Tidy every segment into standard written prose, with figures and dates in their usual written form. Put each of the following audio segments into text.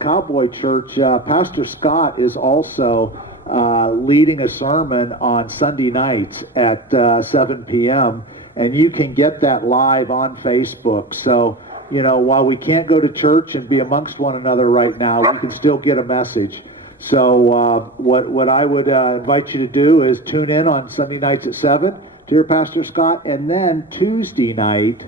Cowboy Church, Pastor Scott is also leading a sermon on Sunday nights at 7 p.m., and you can get that live on Facebook. So, while we can't go to church and be amongst one another right now, we can still get a message. So what I would invite you to do is tune in on Sunday nights at 7 to hear Pastor Scott, and then Tuesday night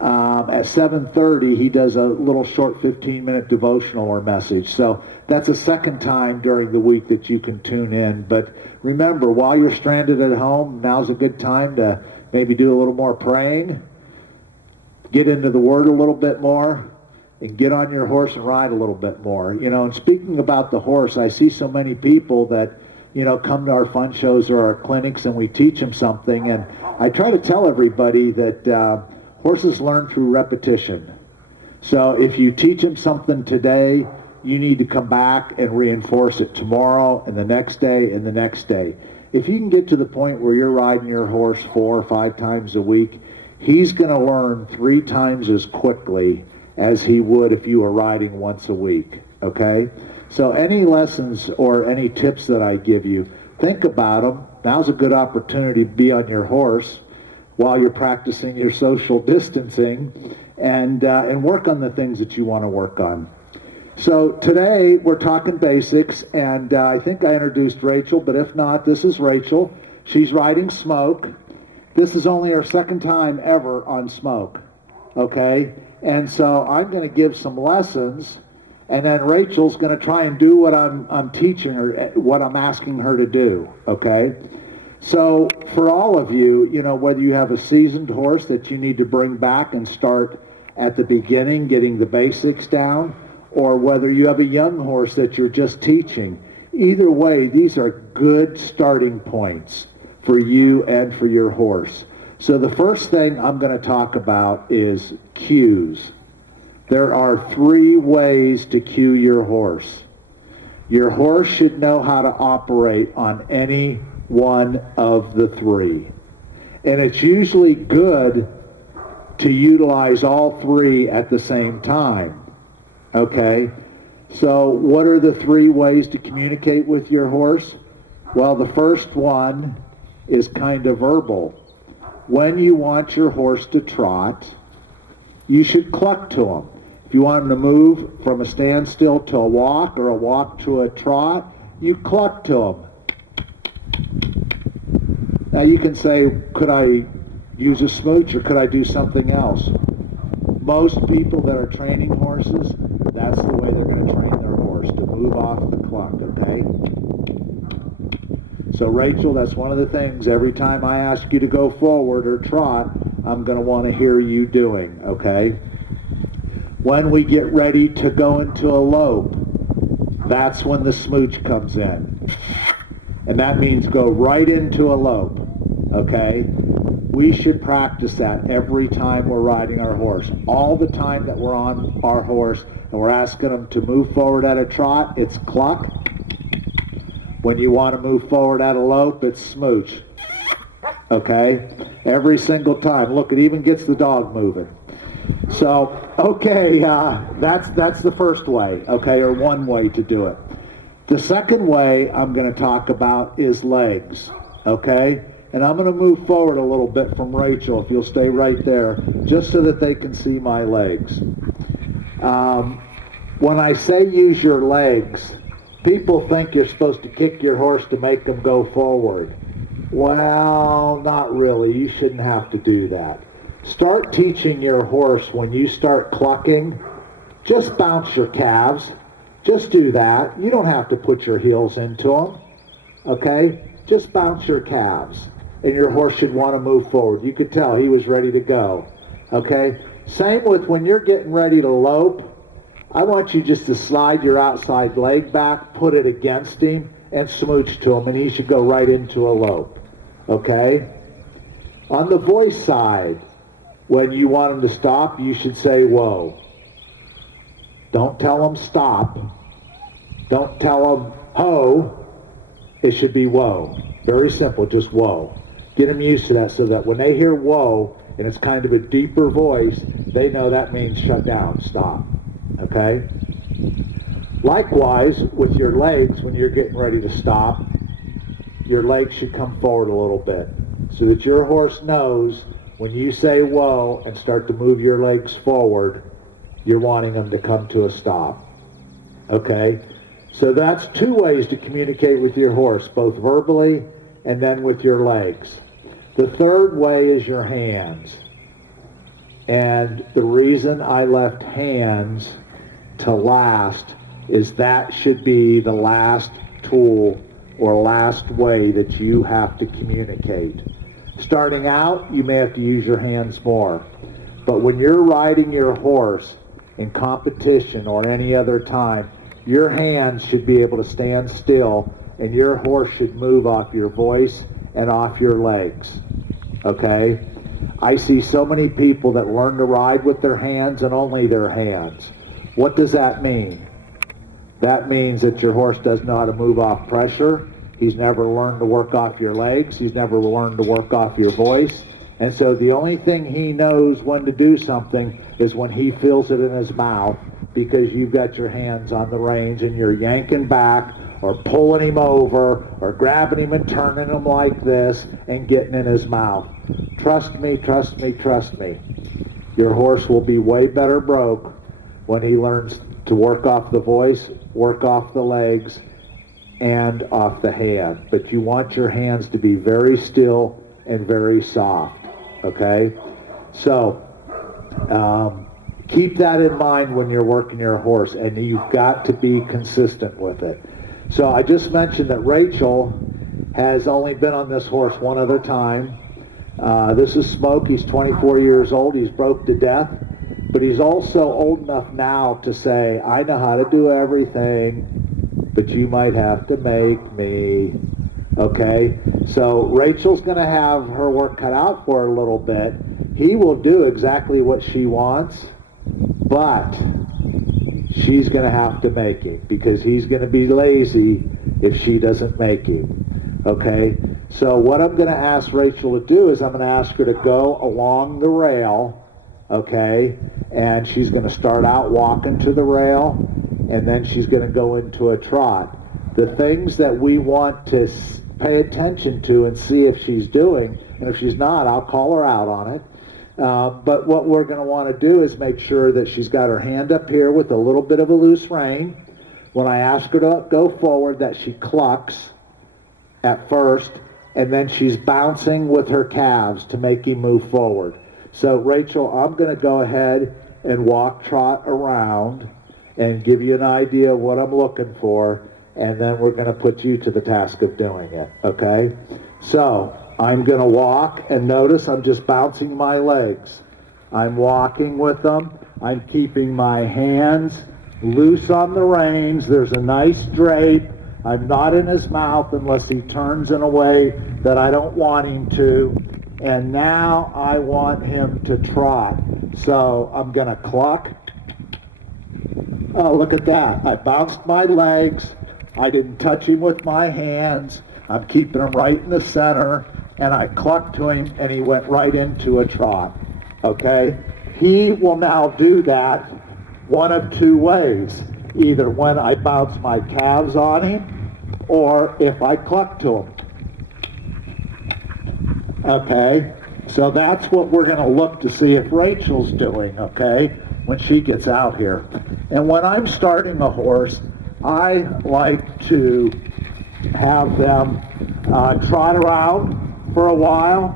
at 7:30 he does a little short 15-minute devotional or message. So that's a second time during the week that you can tune in. But remember, while you're stranded at home, now's a good time to maybe do a little more praying, get into the Word a little bit more, and get on your horse and ride a little bit more. And speaking about the horse, I see so many people that, come to our fun shows or our clinics, and we teach them something. And I try to tell everybody that horses learn through repetition. So if you teach them something today, you need to come back and reinforce it tomorrow and the next day and the next day. If you can get to the point where you're riding your horse 4 or 5 times a week, he's going to learn 3 times as quickly as he would if you were riding once a week, okay? So any lessons or any tips that I give you, think about them. Now's a good opportunity to be on your horse while you're practicing your social distancing, and work on the things that you want to work on. So today we're talking basics, and I think I introduced Rachel, but if not, this is Rachel. She's riding Smoke. This is only her second time ever on Smoke, okay? And so I'm going to give some lessons, and then Rachel's going to try and do what I'm teaching her, what I'm asking her to do, okay? So for all of you, whether you have a seasoned horse that you need to bring back and start at the beginning, getting the basics down, or whether you have a young horse that you're just teaching, either way, these are good starting points for you and for your horse. So the first thing I'm going to talk about is cues. There are 3 ways to cue your horse. Your horse should know how to operate on any one of the 3. And it's usually good to utilize all 3 at the same time. Okay? So what are the 3 ways to communicate with your horse? Well, the first one is kind of verbal. When you want your horse to trot, you should cluck to him. If you want him to move from a standstill to a walk or a walk to a trot, you cluck to him. Now you can say, could I use a smooch or could I do something else? Most people that are training horses, that's the way they're going to train their horse, to move off the cluck, okay? So Rachel, that's one of the things, every time I ask you to go forward or trot, I'm going to want to hear you doing, okay? When we get ready to go into a lope, that's when the smooch comes in. And that means go right into a lope, okay? We should practice that every time we're riding our horse. All the time that we're on our horse and we're asking them to move forward at a trot, it's cluck. When you want to move forward at a lope, it's smooch. Okay? Every single time. Look, it even gets the dog moving. So, okay, that's the first way, okay, or one way to do it. The second way I'm going to talk about is legs, okay? And I'm going to move forward a little bit from Rachel, if you'll stay right there, just so that they can see my legs. When I say use your legs, people think you're supposed to kick your horse to make them go forward. Well, not really. You shouldn't have to do that. Start teaching your horse when you start clucking. Just bounce your calves. Just do that. You don't have to put your heels into them. Okay? Just bounce your calves. And your horse should want to move forward. You could tell he was ready to go. Okay? Same with when you're getting ready to lope. I want you just to slide your outside leg back, put it against him, and smooch to him, and he should go right into a lope. Okay? On the voice side, when you want him to stop, you should say, whoa. Don't tell him stop. Don't tell him ho. It should be whoa. Very simple, just whoa. Get them used to that so that when they hear whoa, and it's kind of a deeper voice, they know that means shut down, stop. Okay? Likewise, with your legs, when you're getting ready to stop, your legs should come forward a little bit so that your horse knows when you say whoa and start to move your legs forward, you're wanting them to come to a stop. Okay? So that's two ways to communicate with your horse, both verbally and then with your legs. The third way is your hands. And the reason I left hands to last is that should be the last tool or last way that you have to communicate. Starting out, you may have to use your hands more. But when you're riding your horse in competition or any other time, your hands should be able to stand still and your horse should move off your voice and off your legs. Okay? I see so many people that learn to ride with their hands and only their hands. What does that mean? That means that your horse doesn't know how to move off pressure. He's never learned to work off your legs. He's never learned to work off your voice. And so the only thing he knows when to do something is when he feels it in his mouth, because you've got your hands on the reins and you're yanking back or pulling him over or grabbing him and turning him like this and getting in his mouth. Trust me, trust me, trust me. Your horse will be way better broke when he learns to work off the voice, work off the legs, and off the hand. But you want your hands to be very still and very soft, okay? So keep that in mind when you're working your horse, and you've got to be consistent with it. So I just mentioned that Rachel has only been on this horse one other time. This is Smoke. He's 24 years old. He's broke to death. But he's also old enough now to say, I know how to do everything, but you might have to make me. Okay? So Rachel's going to have her work cut out for her a little bit. He will do exactly what she wants, but she's going to have to make him, because he's going to be lazy if she doesn't make him. Okay? So what I'm going to ask Rachel to do is I'm going to ask her to go along the rail, okay, and she's going to start out walking to the rail, and then she's going to go into a trot. The things that we want to pay attention to and see if she's doing, and if she's not, I'll call her out on it. But what we're going to want to do is make sure that she's got her hand up here with a little bit of a loose rein. When I ask her to go forward, that she clucks at first, and then she's bouncing with her calves to make him move forward. So Rachel, I'm going to go ahead and walk trot around and give you an idea of what I'm looking for, and then we're going to put you to the task of doing it, okay? So I'm going to walk, and notice I'm just bouncing my legs. I'm walking with them. I'm keeping my hands loose on the reins. There's a nice drape. I'm not in his mouth unless he turns in a way that I don't want him to. And now I want him to trot. So I'm going to cluck. Oh, look at that. I bounced my legs. I didn't touch him with my hands. I'm keeping him right in the center. And I clucked to him, and he went right into a trot. Okay? He will now do that one of two ways. Either when I bounce my calves on him, or if I cluck to him. Okay? So that's what we're going to look to see if Rachel's doing, okay, when she gets out here. And when I'm starting a horse, I like to have them trot around for a while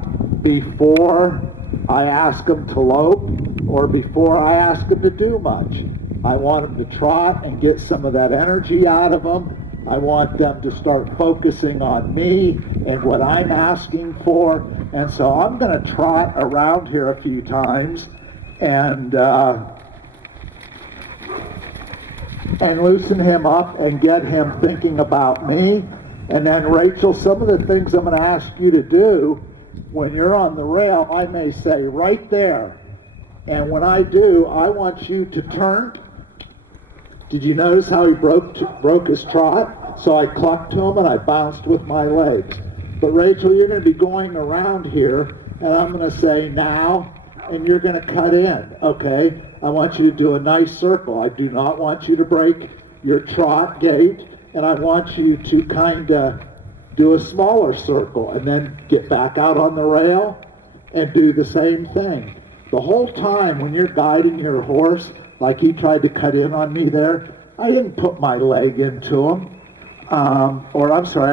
before I ask them to lope or before I ask them to do much. I want them to trot and get some of that energy out of them. I want them to start focusing on me and what I'm asking for. And so I'm going to trot around here a few times and loosen him up and get him thinking about me. And then, Rachel, some of the things I'm going to ask you to do when you're on the rail, I may say right there. And when I do, I want you to turn. Did you notice how he broke his trot? So I clucked to him and I bounced with my legs. But Rachel, you're going to be going around here, and I'm going to say now, and you're going to cut in, okay? I want you to do a nice circle. I do not want you to break your trot gait, and I want you to kind of do a smaller circle and then get back out on the rail and do the same thing. The whole time when you're guiding your horse, like he tried to cut in on me there, I didn't put my leg into him. I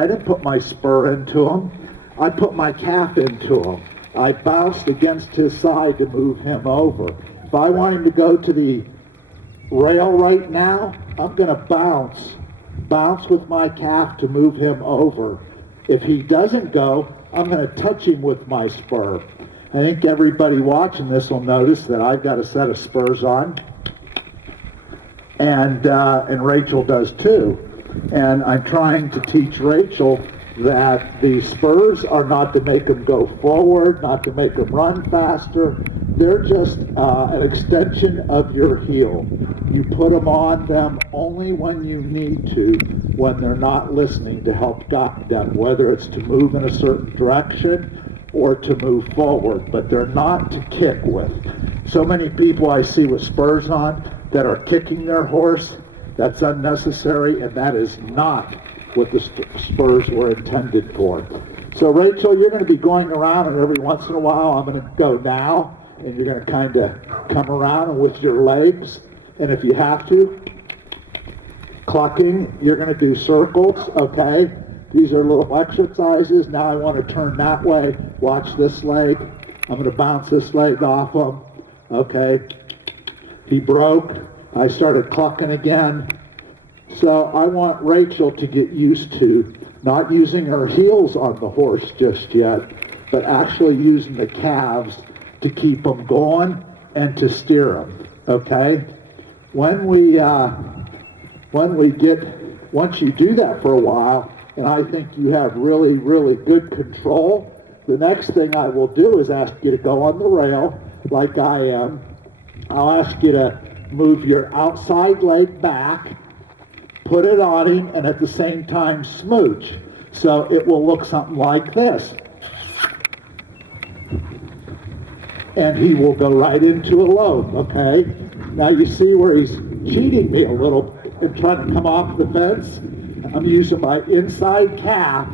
didn't put my spur into him. I put my calf into him. I bounced against his side to move him over. If I want him to go to the rail right now, I'm going to bounce with my calf to move him over. If he doesn't go, I'm going to touch him with my spur. I think everybody watching this will notice that I've got a set of spurs on, and Rachel does too. And I'm trying to teach Rachel that the spurs are not to make them go forward, not to make them run faster. They're just an extension of your heel. You put them on them only when you need to, when they're not listening, to help guide them, whether it's to move in a certain direction or to move forward, but they're not to kick with. So many people I see with spurs on that are kicking their horse. That's unnecessary, and that is not what the spurs were intended for. So Rachel, you're going to be going around, and every once in a while I'm going to go now, and you're going to kind of come around, and with your legs, and if you have to, clucking, you're going to do circles, okay? These are little exercises. Now I want to turn that way. Watch this leg. I'm going to bounce this leg off him, okay? He broke. I started clucking again. So I want Rachel to get used to not using her heels on the horse just yet, but actually using the calves to keep them going and to steer them, okay? Once you do that for a while, and I think you have really, really good control, the next thing I will do is ask you to go on the rail like I am. I'll ask you to move your outside leg back, put it on him, and at the same time smooch. So it will look something like this. And he will go right into a lope, okay? Now you see where he's cheating me a little and trying to come off the fence? I'm using my inside calf,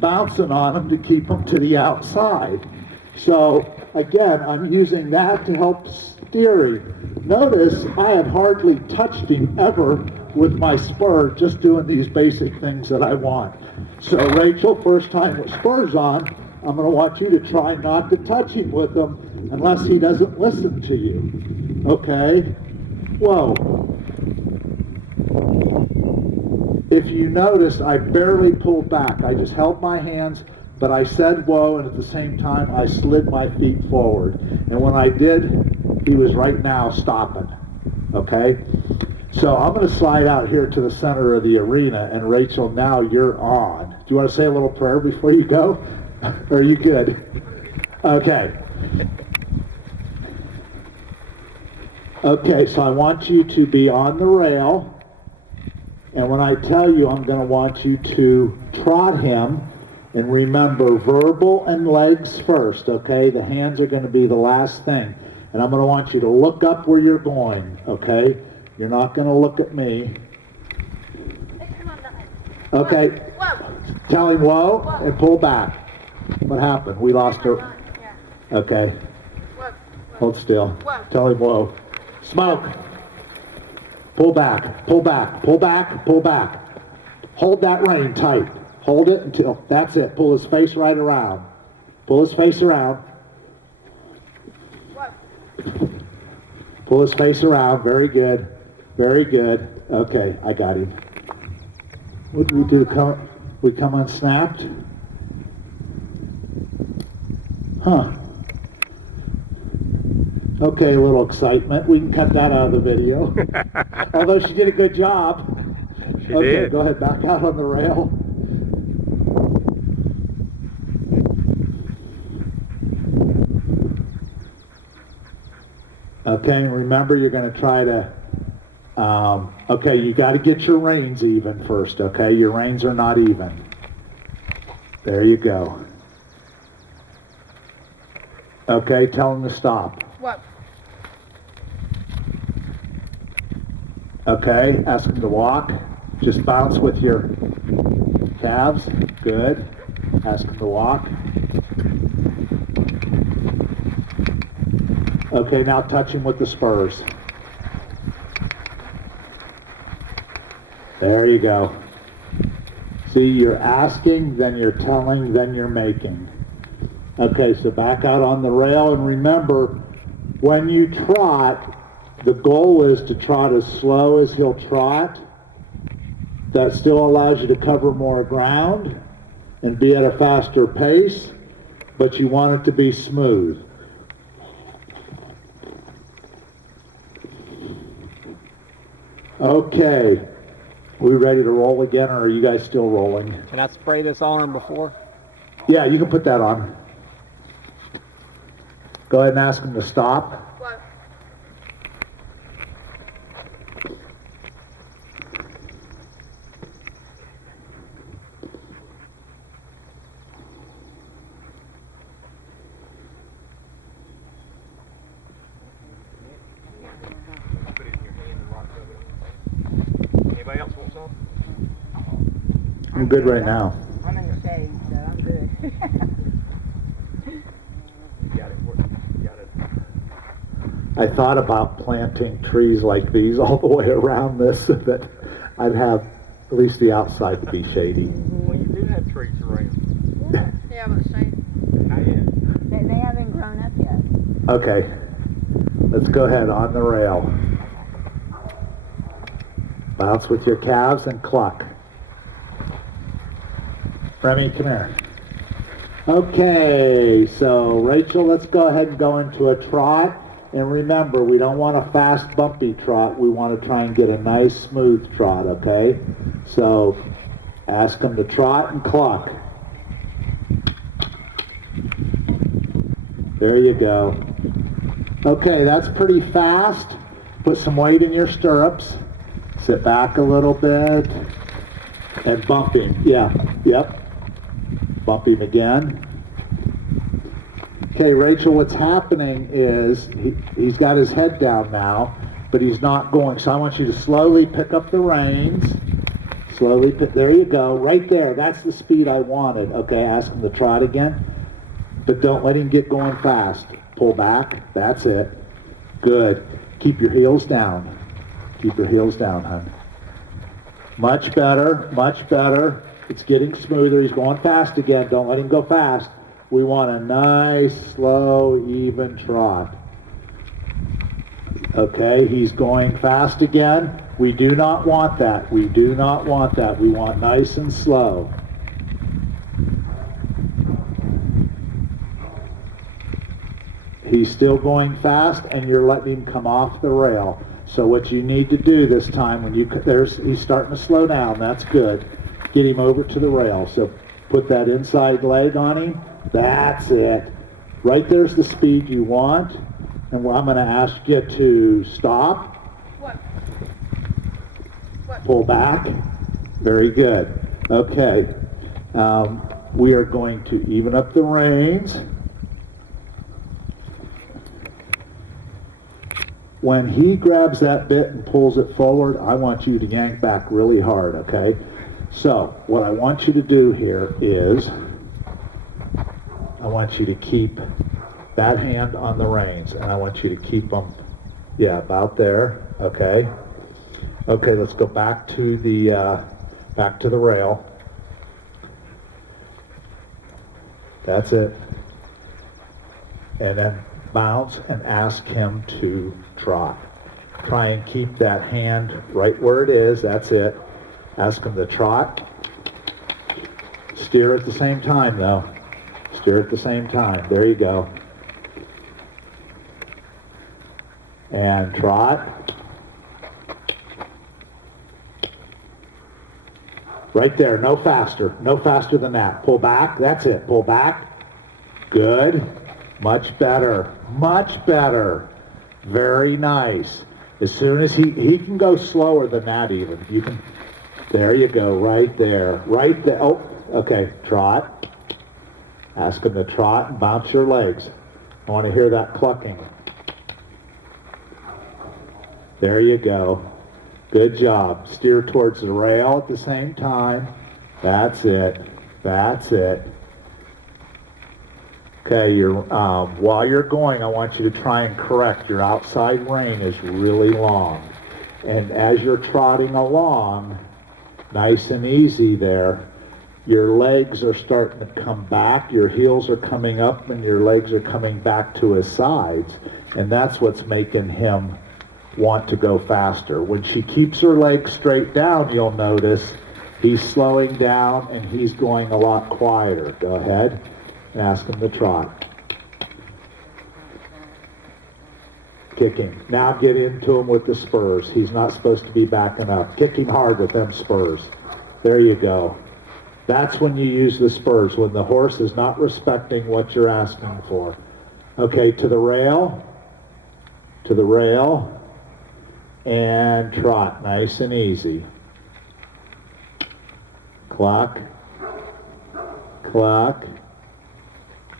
bouncing on him to keep him to the outside. So again, I'm using that to help steering. Notice I had hardly touched him ever with my spur, just doing these basic things that I want. So Rachel, first time with spurs on, I'm going to want you to try not to touch him with them unless he doesn't listen to you. Okay? Whoa. If you notice, I barely pulled back. I just held my hands, but I said whoa, and at the same time I slid my feet forward. And when I did, he was right now stopping. Okay? So I'm going to slide out here to the center of the arena, and Rachel, now you're on. Do you want to say a little prayer before you go? Or are you good? Okay. Okay, so I want you to be on the rail, and when I tell you, I'm going to want you to trot him, and remember, verbal and legs first, okay? The hands are going to be the last thing. And I'm going to want you to look up where you're going, okay? You're not going to look at me. Okay. Whoa. Tell him whoa and pull back. What happened? We lost her. Okay. Hold still. Whoa. Tell him whoa. Smoke. Pull back. Pull back. Pull back. Pull back. Hold that rein tight. Hold it until, that's it. Pull his face right around. Pull his face around. Pull his face around. Very good. Very good. Okay, I got him. What did we do? We come unsnapped? Huh. Okay, a little excitement. We can cut that out of the video. Although she did a good job. She okay, did. Go ahead, back out on the rail. Okay, and remember you're going to try to, okay, you got to get your reins even first, okay? Your reins are not even. There you go. Okay, tell them to stop. What? Okay, ask him to walk. Just bounce with your calves. Good. Ask him to walk. Okay, now touch him with the spurs. There you go. See, you're asking, then you're telling, then you're making. Okay, so back out on the rail, and remember, when you trot, the goal is to trot as slow as he'll trot. That still allows you to cover more ground and be at a faster pace, but you want it to be smooth. Okay, we ready to roll again, or are you guys still rolling? Can I spray this on him before? Yeah, you can put that on. Go ahead and ask him to stop. What? Put it in your hand and rock it. Anybody else want some? I'm good right now. I'm in the shade, so I'm good. You got it. You got it. I thought about planting trees like these all the way around this so that I'd have at least the outside to be shady. Well, you do have trees around. Yeah, but the shade. Not yet. They haven't grown up yet. Okay, let's go ahead on the rail. Bounce with your calves and cluck. Remy, come here. Okay, so Rachel, let's go ahead and go into a trot. And remember, we don't want a fast, bumpy trot. We want to try and get a nice, smooth trot, okay? So ask them to trot and cluck. There you go. Okay, that's pretty fast. Put some weight in your stirrups. Sit back a little bit. And bump him. Yeah, yep. Bump him again. Okay, Rachel, what's happening is he's got his head down now, but he's not going. So I want you to slowly pick up the reins. Slowly pick, there you go, right there. That's the speed I wanted. Okay, ask him to trot again, but don't let him get going fast. Pull back, that's it. Good. Keep your heels down. Keep your heels down, hon. Much better, much better. It's getting smoother. He's going fast again. Don't let him go fast. We want a nice, slow, even trot. Okay, he's going fast again. We do not want that. We do not want that. We want nice and slow. He's still going fast, and you're letting him come off the rail. So what you need to do this time, when he's starting to slow down. That's good. Get him over to the rail. So put that inside leg on him. That's it. Right there's the speed you want. And I'm going to ask you to stop. What? What? Pull back. Very good. Okay. We are going to even up the reins. When he grabs that bit and pulls it forward, I want you to yank back really hard, okay? So what I want you to do here is I want you to keep that hand on the reins, and I want you to keep them, yeah, about there, okay? Okay, let's go back to the rail. That's it. And then bounce and ask him to trot. Try and keep that hand right where it is. That's it. Ask him to trot. Steer at the same time, though. Steer at the same time. There you go. And trot. Right there. No faster. No faster than that. Pull back. That's it. Pull back. Good. Much better. Much better. Very nice. As soon as he can go slower than that even. You can. There you go. Right there. Right there. Oh, okay. Trot. Ask him to trot and bounce your legs. I want to hear that clucking. There you go. Good job. Steer towards the rail at the same time. That's it. That's it. Okay, while you're going, I want you to try and correct. Your outside rein is really long. And as you're trotting along, nice and easy there, your legs are starting to come back, your heels are coming up, and your legs are coming back to his sides. And that's what's making him want to go faster. When she keeps her legs straight down, you'll notice he's slowing down and he's going a lot quieter. Go ahead and ask him to trot. Kick him. Now get into him with the spurs. He's not supposed to be backing up. Kick him hard with them spurs. There you go. That's when you use the spurs, when the horse is not respecting what you're asking for. Okay, to the rail, and trot, nice and easy. Cluck, cluck,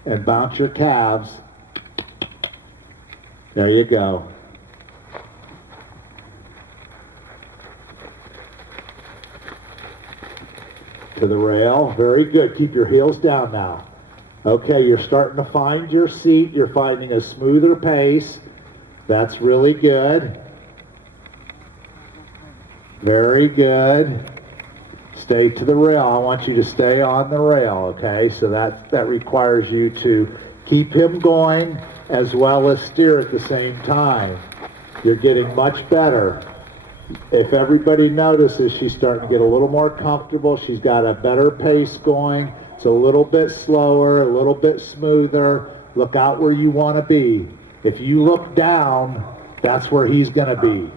and bounce your calves. There you go. To the rail, very good. Keep your heels down now. Okay, you're starting to find your seat. You're finding a smoother pace. That's really good. Very good. Stay to the rail. I want you to stay on the rail, okay? So that requires you to keep him going as well as steer at the same time. You're getting much better. If everybody notices, she's starting to get a little more comfortable. She's got a better pace going. It's a little bit slower, a little bit smoother. Look out where you want to be. If you look down, that's where he's going to be.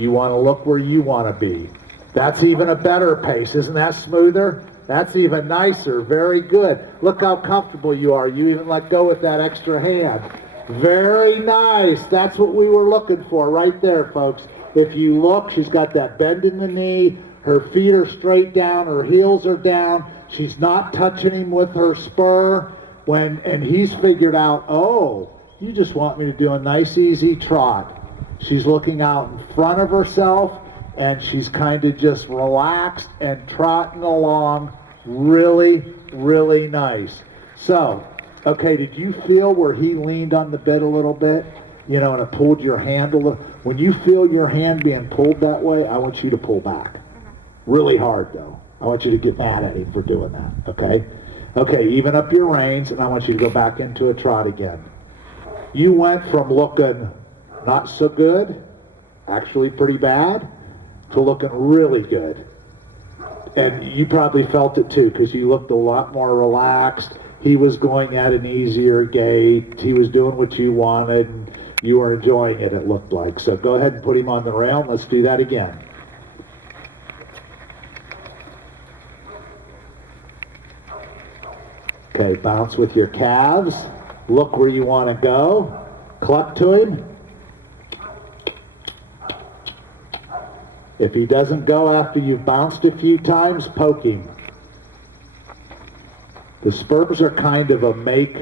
You want to look where you want to be. That's even a better pace. Isn't that smoother? That's even nicer. Very good. Look how comfortable you are. You even let go with that extra hand. Very nice. That's what we were looking for right there, folks. If you look, she's got that bend in the knee. Her feet are straight down. Her heels are down. She's not touching him with her spur. And he's figured out, oh, you just want me to do a nice, easy trot. She's looking out in front of herself, and she's kind of just relaxed and trotting along really, really nice. So, okay, did you feel where he leaned on the bit a little bit? You know, and it pulled your hand a little. When you feel your hand being pulled that way, I want you to pull back. Really hard, though. I want you to get mad at him for doing that, okay? Okay, even up your reins, and I want you to go back into a trot again. You went from looking not so good, actually pretty bad, to looking really good. And you probably felt it too, because you looked a lot more relaxed. He was going at an easier gait. He was doing what you wanted, and you were enjoying it, it looked like. So go ahead and put him on the rail, and let's do that again. Okay, bounce with your calves. Look where you want to go. Cluck to him. If he doesn't go after you've bounced a few times, poke him. The spurs are kind of a make.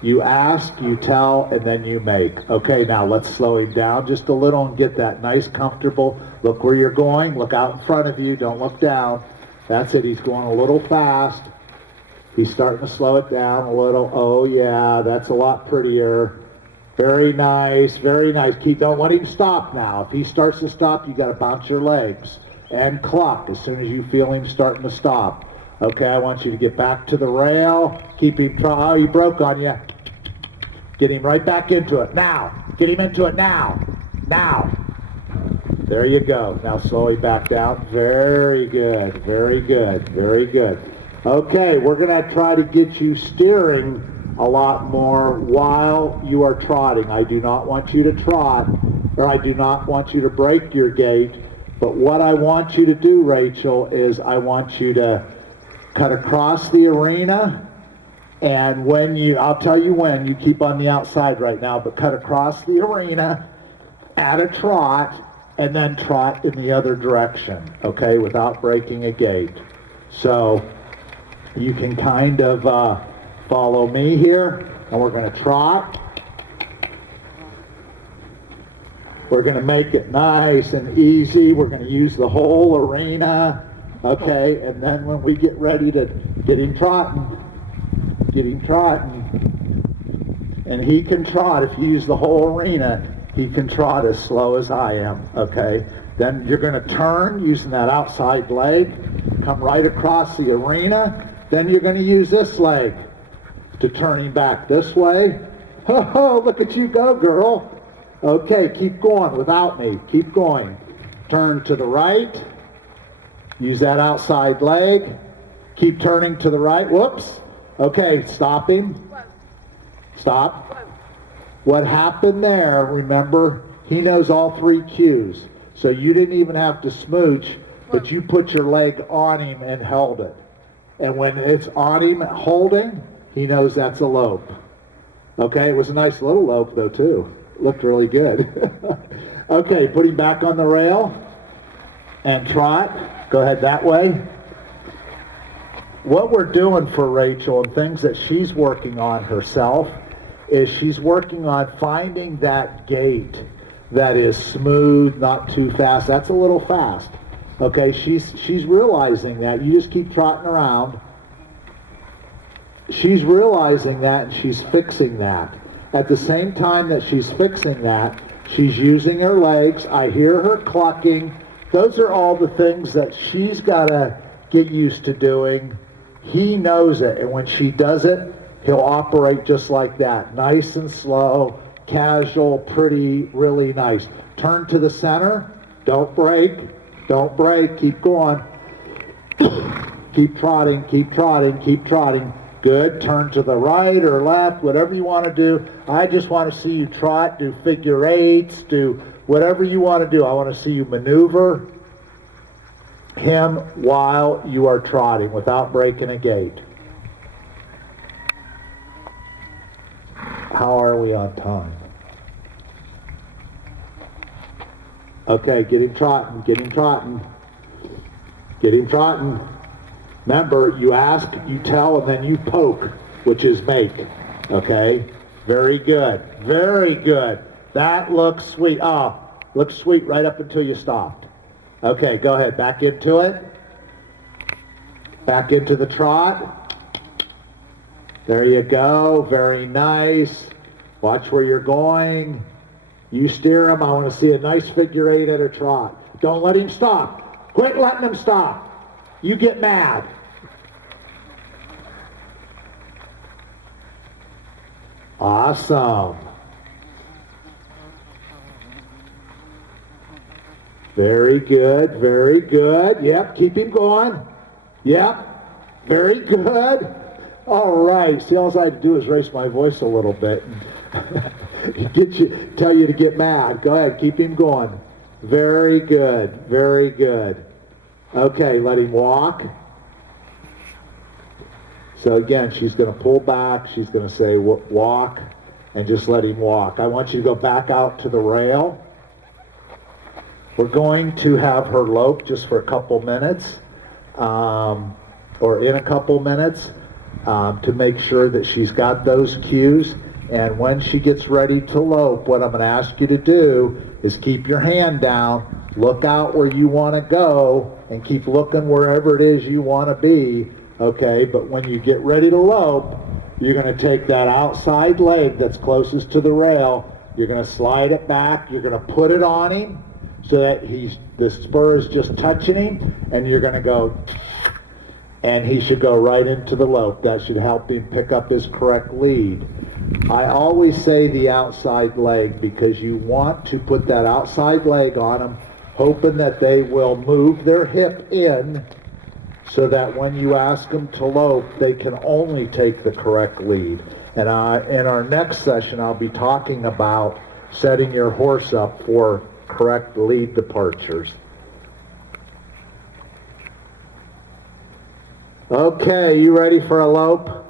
You ask, you tell, and then you make. Okay, now let's slow him down just a little and get that nice, comfortable. Look where you're going. Look out in front of you. Don't look down. That's it. He's going a little fast. He's starting to slow it down a little. Oh, yeah, that's a lot prettier. Very nice, very nice. Don't let him stop now. If he starts to stop, you got to bounce your legs and cluck as soon as you feel him starting to stop. Okay, I want you to get back to the rail. Keep him, oh, he broke on you. Get him right back into it. Now, get him into it now. Now. There you go. Now slowly back down. Very good, very good, very good. Okay, we're going to try to get you steering a lot more while you are trotting. I do not want you to trot, or I do not want you to break your gait, but what I want you to do, Rachel, is I want you to cut across the arena, and I'll tell you when, you keep on the outside right now, but cut across the arena at a trot, and then trot in the other direction, okay, without breaking a gait. So you can kind of follow me here, and we're going to trot. We're going to make it nice and easy. We're going to use the whole arena. Okay, and then when we get ready to get him trotting, and he can trot. If you use the whole arena, he can trot as slow as I am, okay? Then you're going to turn using that outside leg, come right across the arena. Then you're going to use this leg to turn him back this way. Oh, look at you go, girl. Okay, keep going without me. Keep going. Turn to the right. Use that outside leg. Keep turning to the right. Whoops. Okay, stop him. Stop. What happened there, remember, he knows all three cues. So you didn't even have to smooch, but you put your leg on him and held it. And when it's on him holding, he knows that's a lope. Okay, it was a nice little lope though too. Looked really good. Okay, put him back on the rail and trot. Go ahead that way. What we're doing for Rachel and things that she's working on herself is she's working on finding that gait that is smooth, not too fast. That's a little fast. Okay, she's realizing that. You just keep trotting around. She's realizing that and she's fixing that. At the same time that she's fixing that, she's using her legs. I hear her clucking. Those are all the things that she's got to get used to doing. He knows it, and when she does it, he'll operate just like that. Nice and slow, casual, pretty, really nice. Turn to the center. Don't break. Don't break. Keep going. Keep trotting, keep trotting, keep trotting. Good. Turn to the right or left, whatever you want to do. I just want to see you trot, do figure eights, do whatever you want to do. I want to see you maneuver him while you are trotting without breaking a gait. How are we on time? Okay, get him trotting, get him trotting, get him trotting. Remember, you ask, you tell, and then you poke, which is make. Okay? Very good. Very good. That looks sweet. Oh, looks sweet right up until you stopped. Okay, go ahead. Back into it. Back into the trot. There you go. Very nice. Watch where you're going. You steer him. I want to see a nice figure eight at a trot. Don't let him stop. Quit letting him stop. You get mad. Awesome. Very good, very good. Yep, keep him going. Yep, very good. All right, see, all I have to do is raise my voice a little bit. Tell you to get mad. Go ahead, keep him going. Very good, very good. Okay, let him walk. So again, she's going to pull back. She's going to say walk and just let him walk. I want you to go back out to the rail. We're going to have her lope just for a couple minutes, or in a couple minutes, to make sure that she's got those cues. And when she gets ready to lope, what I'm going to ask you to do is keep your hand down, look out where you want to go, and keep looking wherever it is you want to be. Okay, but when you get ready to lope, you're going to take that outside leg that's closest to the rail, you're going to slide it back, you're going to put it on him so that the spur is just touching him, and you're going to go, and he should go right into the lope. That should help him pick up his correct lead. I always say the outside leg because you want to put that outside leg on them, hoping that they will move their hip in so that when you ask them to lope, they can only take the correct lead. And in our next session, I'll be talking about setting your horse up for correct lead departures. Okay, you ready for a lope?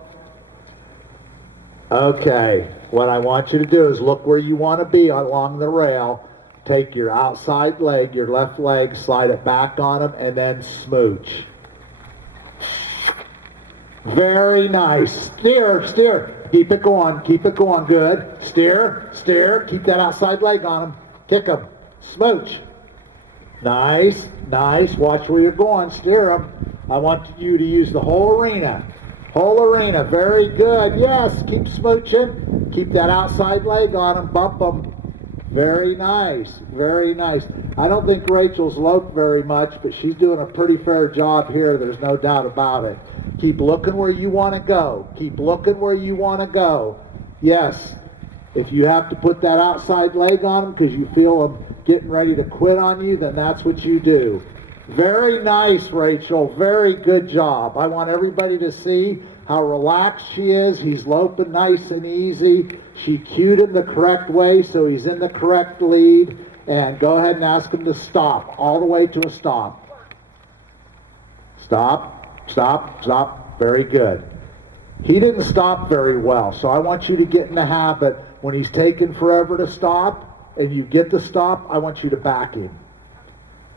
Okay, what I want you to do is look where you want to be along the rail. Take your outside leg, your left leg, slide it back on them, and then smooch. Very nice. Steer, steer. Keep it going, good. Steer, steer. Keep that outside leg on him. Kick him. Smooch. Nice, nice. Watch where you're going. Steer him. I want you to use the whole arena. Whole arena. Very good. Yes, keep smooching. Keep that outside leg on him. Bump him. Very nice. Very nice. I don't think Rachel's loped very much, but she's doing a pretty fair job here. There's no doubt about it. Keep looking where you want to go. Keep looking where you want to go. Yes. If you have to put that outside leg on him because you feel him getting ready to quit on you, then that's what you do. Very nice, Rachel. Very good job. I want everybody to see how relaxed she is. He's loping nice and easy. She cued him the correct way, so he's in the correct lead. And go ahead and ask him to stop, all the way to a stop. Stop, stop, stop. Very good. He didn't stop very well, so I want you to get in the habit when he's taking forever to stop and you get to stop, I want you to back him.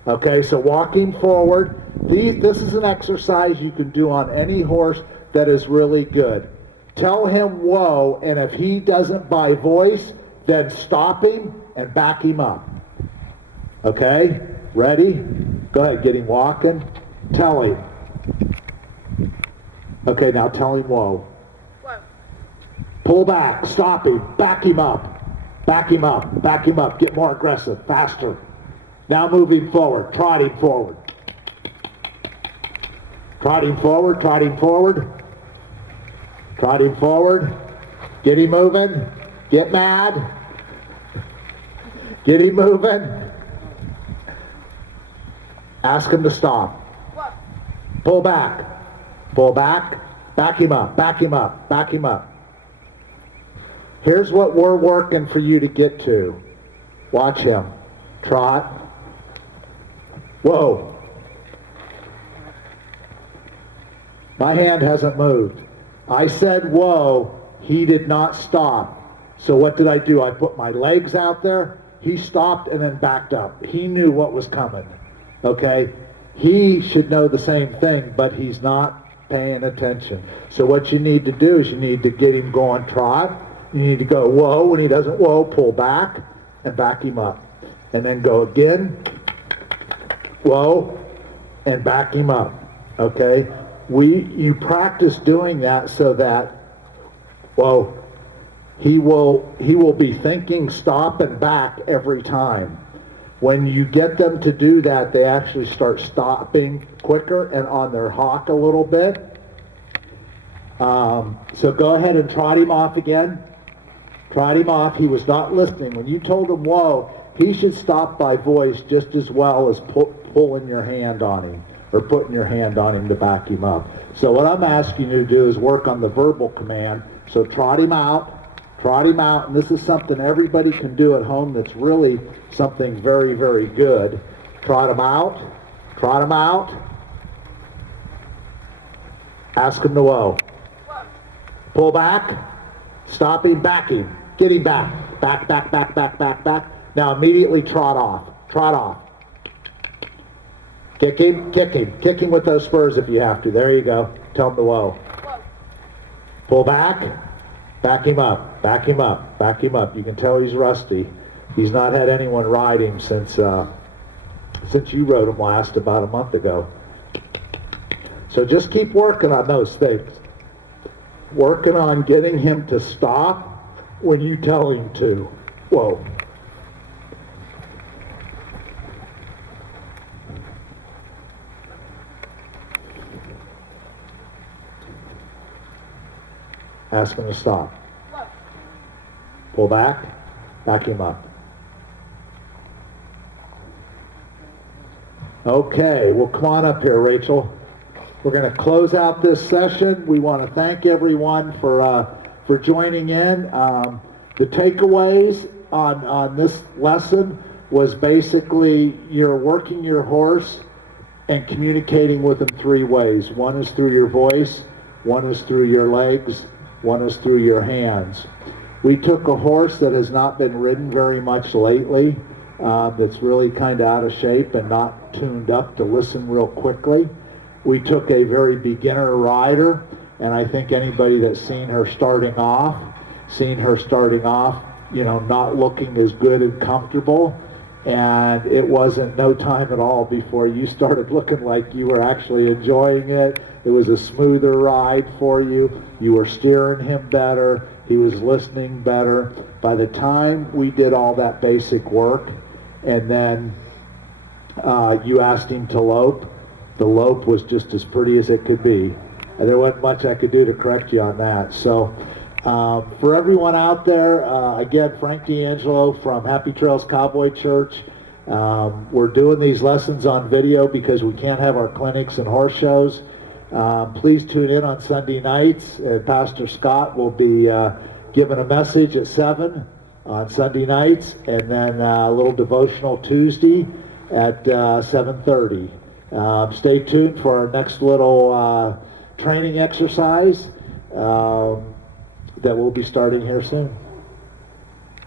Okay, so walking forward. This is an exercise you can do on any horse that is really good. Tell him whoa, and if he doesn't by voice, then stop him and back him up. Okay, ready? Go ahead, get him walking. Tell him. Okay, now tell him whoa. Whoa. Pull back, stop him, back him up. Back him up, back him up. Get more aggressive, faster. Now move him forward, trot him forward. Trot him forward, trot him forward. Trot him forward. Get him moving. Get mad. Get him moving. Ask him to stop. Whoa. Pull back. Pull back. Back him up, back him up, back him up. Here's what we're working for you to get to. Watch him. Trot. Whoa. My hand hasn't moved. I said whoa. He did not stop. So what did I do? I put my legs out there. He stopped and then backed up. He knew what was coming. Okay? He should know the same thing, but he's not paying attention. So what you need to do is you need to get him going trot. You need to go whoa. When he doesn't whoa, pull back and back him up. And then go again, whoa, and back him up. Okay? You practice doing that so that, whoa, he will be thinking stop and back every time. When you get them to do that, they actually start stopping quicker and on their hawk a little bit. So go ahead and trot him off again. Trot him off. He was not listening. When you told him whoa, he should stop by voice just as well as pulling your hand on him or putting your hand on him to back him up. So what I'm asking you to do is work on the verbal command. So trot him out, and this is something everybody can do at home that's really something very, very good. Trot him out, ask him to whoa. Pull back, stop him, back him, get him back, back. Now immediately trot off. Kick him with those spurs if you have to. There you go. Tell him to whoa. Pull back him up. You can tell he's rusty. He's not had anyone ride him since you rode him last about a month ago. So just keep working on those things. Working on getting him to stop when you tell him to. Whoa. Ask him to stop. Pull back him up. Okay, well come on up here, Rachel. We're going to close out this session. We want to thank everyone for joining in. The takeaways on this lesson was basically you're working your horse and communicating with him three ways. One is through your voice, one is through your legs, one is through your hands. We took a horse that has not been ridden very much lately, that's really kind of out of shape and not tuned up to listen real quickly. We took a very beginner rider, and I think anybody that's seen her starting off not looking as good and comfortable. And it wasn't no time at all before you started looking like you were actually enjoying it. It was a smoother ride for you. You were steering him better. He was listening better. By the time we did all that basic work, and then you asked him to lope, the lope was just as pretty as it could be. And there wasn't much I could do to correct you on that. So for everyone out there, again, Frank D'Angelo from Happy Trails Cowboy Church. We're doing these lessons on video because we can't have our clinics and horse shows. Please tune in on Sunday nights. Pastor Scott will be giving a message at 7 on Sunday nights, and then a little devotional Tuesday at 7:30. Stay tuned for our next little training exercise that will be starting here soon.